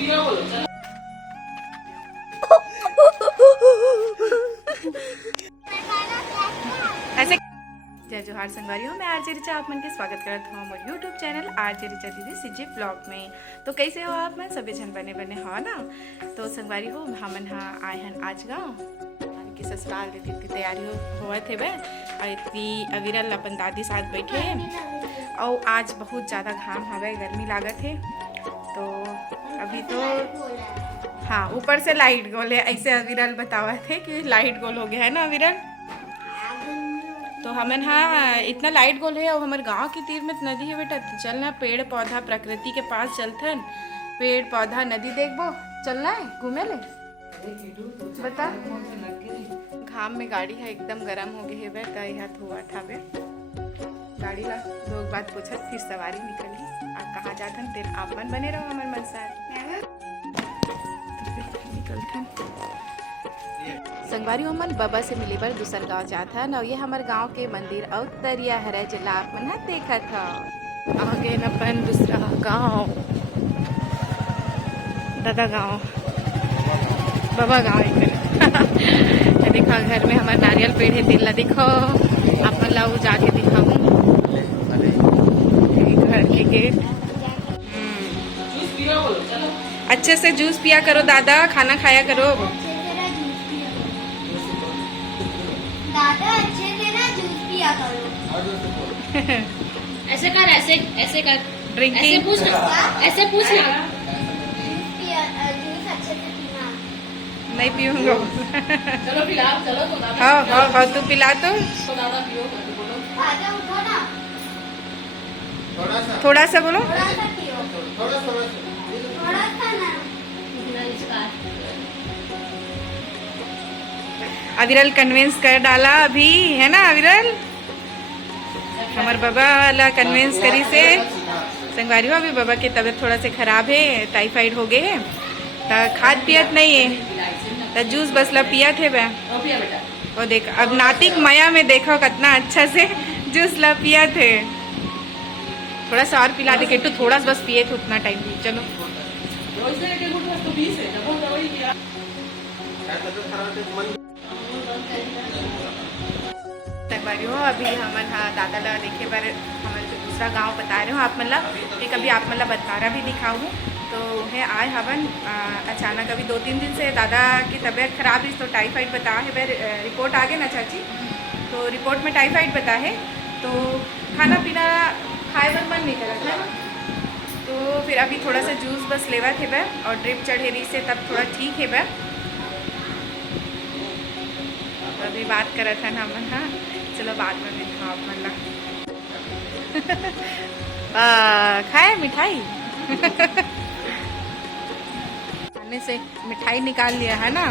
ऐसे जय जोहार संगवारियों, मैं आरजे रिचा आप मन के स्वागत करत हूँ और यूट्यूब चैनल आरजे रिचा दीदी सीजे ब्लॉग में। तो कैसे हो आप? मैं सभी जन बने बने हो ना। तो संगवारी हो हमन आए हैं आज गाँव के ससुराल दीदी की तैयारी हुए थे वह और इतनी अविरल अपन दादी साथ बैठे हैं और आज बहुत ज़्यादा घाम हवे, गर्मी लागत है। तो अभी तो हाँ, ऊपर से लाइट गोल है, ऐसे अविरल बतावा थे कि लाइट गोल हो गया है ना अविरल। तो हमन इतना लाइट गोल है और हमारे गांव की तीर में नदी है बेटा। तो चलना पेड़ पौधा प्रकृति के पास चलथन, पेड़ पौधा नदी देखबो, चलना है घूमे ले। बता घाम में गाड़ी है एकदम गरम हो गई है बे, तो यहाँ हुआ था बे गाड़ी ला लोग बात पूछत, फिर सवारी निकली आप कहाँ जाथन तेरे आप मन बने रहो हमारे मन साथ निकलथन। संगवारी हमन बाबा से मिले बर दूसर गांव जाथा न, ये हमारे गांव के मंदिर और तरिया हरे जिला आप मन देखा था। आगे न अपन दूसरा गांव दादा गांव बाबा गांव देखो घर में हमारे नारियल पेड़ है, दिल ला देखो आप मन ला जाके दिखाऊं घर के गेट। अच्छे से जूस पिया करो दादा, खाना खाया करो दादा, अच्छे से ना जूस पिया करो। ऐसे कर, ऐसे कर, ड्रिंकिंग ऐसे पूछ ना, ऐसे पूछ ना। जूस अच्छे से पीना। नहीं पीऊंगा। चलो पिला, चलो तो दादा। हाँ तू पिला तो दादा पियो, बोलो। दादा उठो ना, थोड़ा सा बोलो। थोड़ा सा पियो, थोड़ा सा ना। अविरल कन्विंस कर डाला अभी है ना अविरल, हमारे बाबा वाला कन्विंस करी से। संगवारी हो अभी बाबा की तबीयत थोड़ा से खराब है, टाइफाइड हो गए है, तो खाद पियत नहीं है, तो जूस बस ला पिया थे बे। और देख अब नातिक माया में देखो कितना अच्छा से जूस ला पिया थे। थोड़ा सा और पिला दे के तो थोड़ा सा बस पिए थे उतना टाइम भी। चलो संगवारी हो अभी हमन दादा ला देखे बार हमन दूसरा गांव बता रहे हो आप मतलब एक अभी आप मतलब बतवारा भी दिखाऊँ। तो है आए हवन अचानक अभी 2-3 दिन से दादा की तबीयत खराब है, तो टाइफाइड बता है रिपोर्ट आ गए ना चाची, तो रिपोर्ट में टाइफाइड बता है। तो खाना पीना खाए बर मन नहीं करा था, तो फिर अभी थोड़ा सा जूस बस लेवा थे वह और ड्रिप चढ़े रही से तब थोड़ा ठीक है वह। तो अभी बात करा था ना हमन। हाँ चलो बाद में दिखाओ मतलब खाए मिठाई खाने से मिठाई निकाल लिया है ना।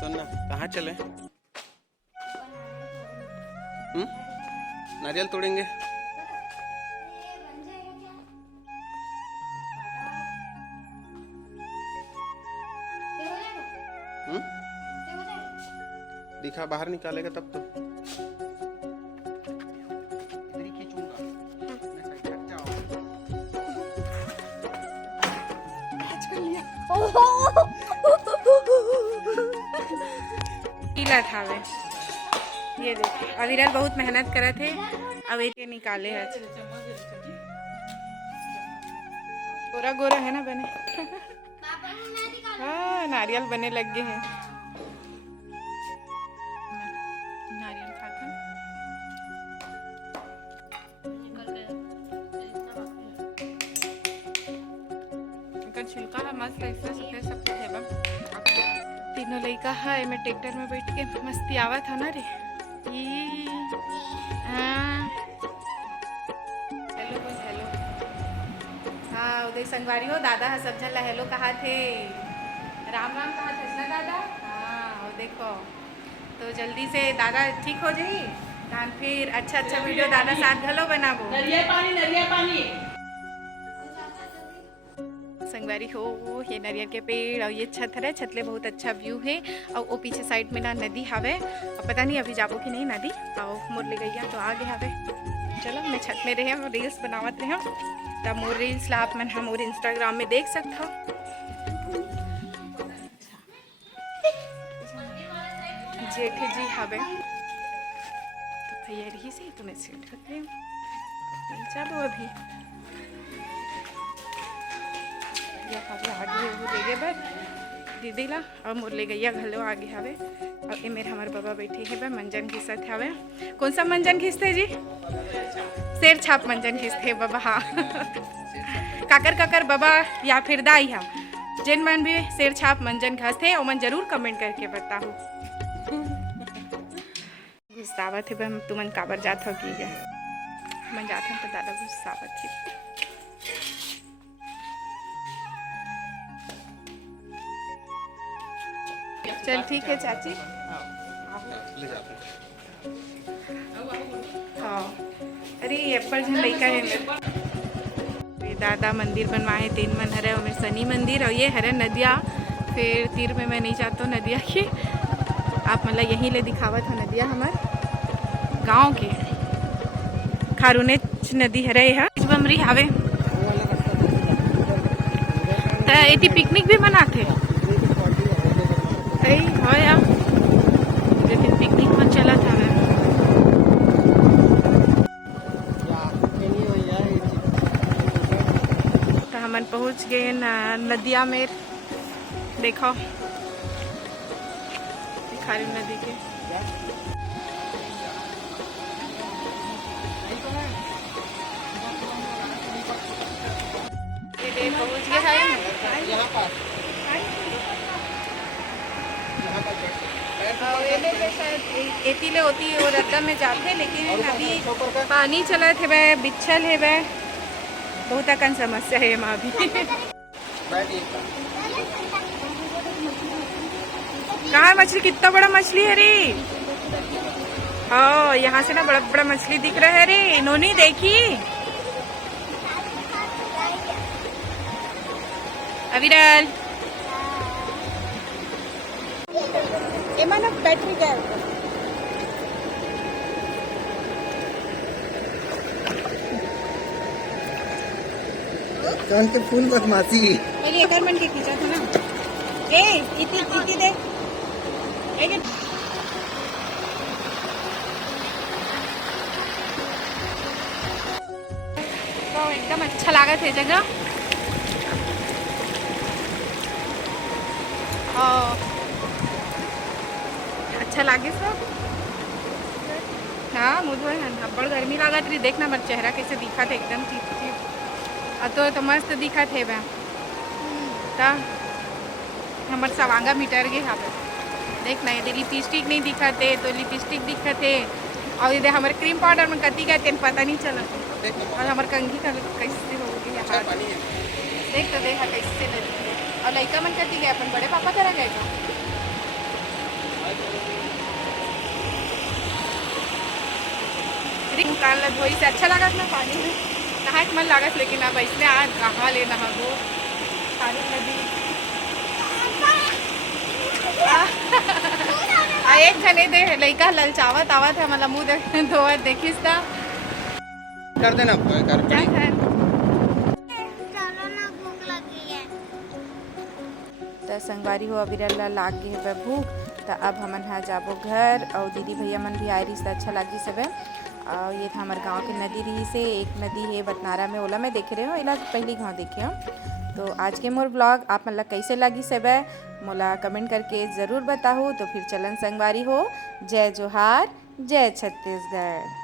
सुन ना, कहाँ चले? नारियल तोड़ेंगे। दिखा बाहर निकालेगा तब तो इधर ही खींचूंगा। पीला था वे, ये देखिए अविरल बहुत मेहनत करे थे, अब ये निकाले है। गोरा गोरा है ना बने हाँ नारियल बने लग गए हैं। नारियल खाता छिलका है मस्त, ऐसा सफेद सब कुछ है। तीनों लड़का है मैं ट्रैक्टर में बैठ के मस्ती आवा था ना रे। हेलो बोल हेलो। हाँ उदय संगवारी हो दादा है सब जन ला हेलो कहा थे, राम राम कहा थे ना दादा। हाँ और देखो तो जल्दी से दादा ठीक हो जाई, धान फिर अच्छा वीडियो दादा साथ घलो बनाबो। नरिया पानी संगवारी हो ये नारियल के पेड़ और ये छत है, छत ले बहुत अच्छा व्यू है। और वो पीछे साइड में ना नदी हवे, और पता नहीं अभी जाबो कि नहीं नदी, और मोर ले गई तो आगे हवे। चलो मैं छत में रहे रील्स बनावत रहे। तब मोर रील्स ला आप मन हम मोर इंस्टाग्राम में देख सकते हो। जेठ जी हवे तो भैया रही से तुम्हें सेट करते हैं। चलो अभी या काफी आगे वो देगे बस दीदी ला और मोर ले गैया घलो आगे हवे। और ये मेरे हमारे बाबा बैठे हैं बे मंजन घिसत हवे। कौन सा मंजन घिसते जी? शेर छाप मंजन घिसते बाबा। हाँ काकर काकर बाबा या फिर दाई हा जिन मन भी शेर छाप मंजन घसते ओमन जरूर कमेंट करके बताओ। गुस्सावत है हम तुमन काबर जात हो की है मन जात हम तो दादा गुस्सावत है। चल ठीक है चाची। ले जाते हैं। हाँ अरे एप्पल जन लइका है दादा मंदिर बनवाए 3 मन हरे और मेरे शनि मंदिर और ये हरे नदिया। फिर तीर में मैं नहीं जाता हूँ नदिया की। आप मतलब यहीं ले दिखावत हो नदिया हमार गांव के खारूने नदी हरे है बमरी हवे तो एती पिकनिक भी मनाते है यार। लेकिन पिकनिक में चला था मैं तो हमन पहुंच गए नदिया में। देखो खारी नदी के पहुंच गए हैं यहाँ पर एतीले होती है और रद्दा में जाते लेकिन अभी पानी चला थे वह बिच्छल है वह बहुत अकन समस्या है वहाँ भी। कहाँ मछली कितना बड़ा मछली है रे। हाँ यहाँ से ना बड़ा बड़ा मछली दिख रहा है रे। इन्होंने देखी अविरल बैटरी का कान के फूल बदमाशी पहले एक मन के खींचा था ना। ए इतनी दे तो एकदम अच्छा लगा थे जगह। अच्छा लागे सब। हाँ मुझे बड़ गर्मी लागत रही। देखना मेरा चेहरा कैसे दिखा था एकदम चिप चिप। तो मस्त दिखा थे वह तो हमार सवांगा मीटर गए यहाँ पे। देखना यदि लिपस्टिक नहीं दिखाते तो लिपस्टिक दिखते और यदि हमारे क्रीम पाउडर में कती गए पता नहीं चला। और हमारे कंघी का कैसे होगी यहाँ देख तो देखा कैसे लगी है। और लड़का मन कती गए अपन बड़े पापा तरह गए तो कान ला धोई से अच्छा लागत ना पानी में नहाए मन लागत। लेकिन अब इसमें आज कहाँ ले नहा दो सारी नदी। एक जने दे लड़का ललचावत आवत है मतलब मुँह धोवत देखिस ता कर देना तो संगवारी हो अभी लाग गए है भूख। तो अब हमन हा जाबो घर और दीदी भैया मन भी आए रही से अच्छा लगी सब। और ये था हमारे गांव की नदी रही से एक नदी है बटनारा में ओला में देख रहे हो इला पहली गाँव देखे हो। तो आज के मोर ब्लॉग आप मतलब कैसे लगी सब मोला कमेंट करके ज़रूर बताओ। तो फिर चलन संगवारी हो। जय जोहार जय छत्तीसगढ़।